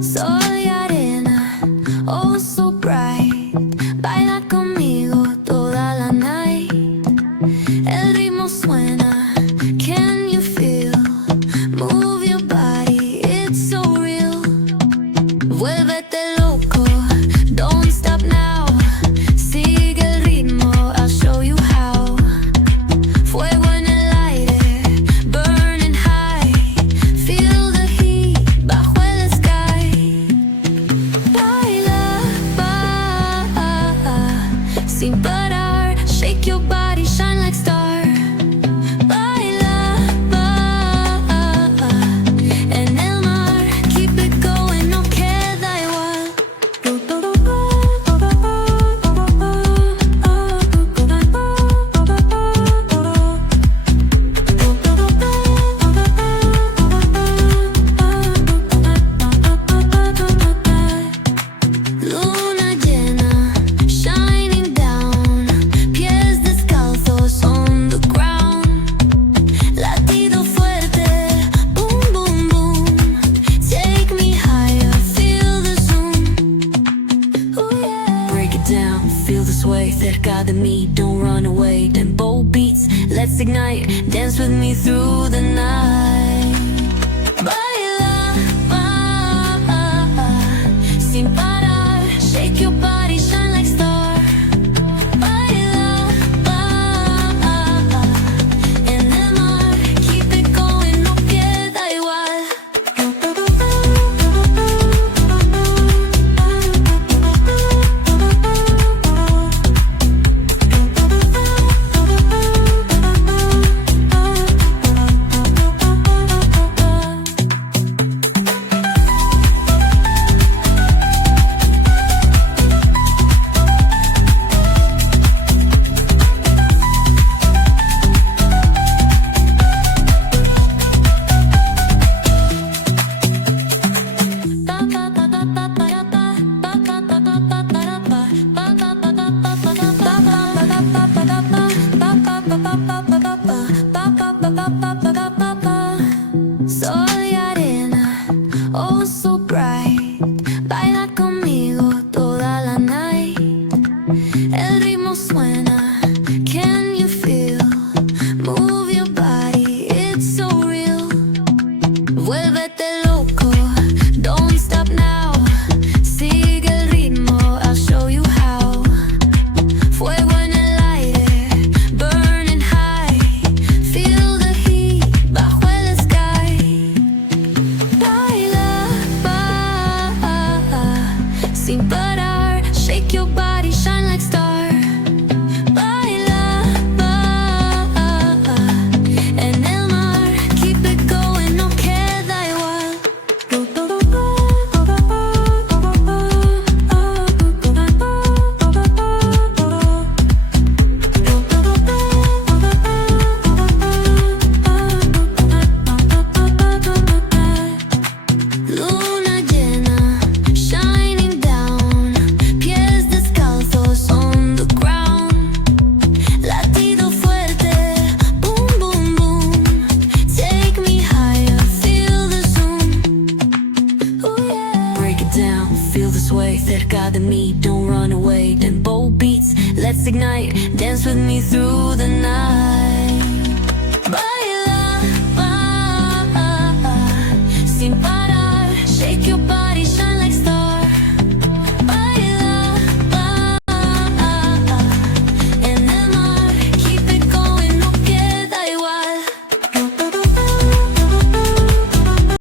Soy arena, oh so bright. Baila conmigo toda la night. El ritmo suena, can you feel? Move your body, it's so real. Vuélvete loco, don't stop now. Sigue el ritmo, I'll show you how. Fuego en el aire, burning high. Feel the heat bajo el sky. Baila, sin parar. Shake your body, shine like star. Baila, en el mar. Keep it going, no queda igual. Luna llena, shining down. Pies descalzos on the ground. Latido fuerte, boom, boom, boom. Take me higher, feel the zoom. Ooh, yeah. Break it down, feel the sway. Cerca de mí, don't run away. Tempo beats, let's ignite. Dance with me through the night. Baila, sin parar. Shake your body, shine like star. Baila, en el mar. Keep it going, no queda igual. Soy arena, oh so bright. Baila conmigo toda la night. El ritmo suena, can you feel? Move your body, it's so real. Vuélvete loco, don't stop now. Sigue el ritmo, I'll show you how. Fuego en el aire, burning high. Feel the heat bajo el sky. Baila, sin parar. Shake your body, shine like star. Baila, en el mar. Keep it going, no queda igual. Luna llena, shining down. Pies descalzos on the ground. Latido fuerte, boom, boom, boom. Take me higher, feel the zoom. Ooh, yeah. Break it down, feel the sway. Cerca de mí, don't run away. Tempo beats, let's ignite. Dance with me through the night.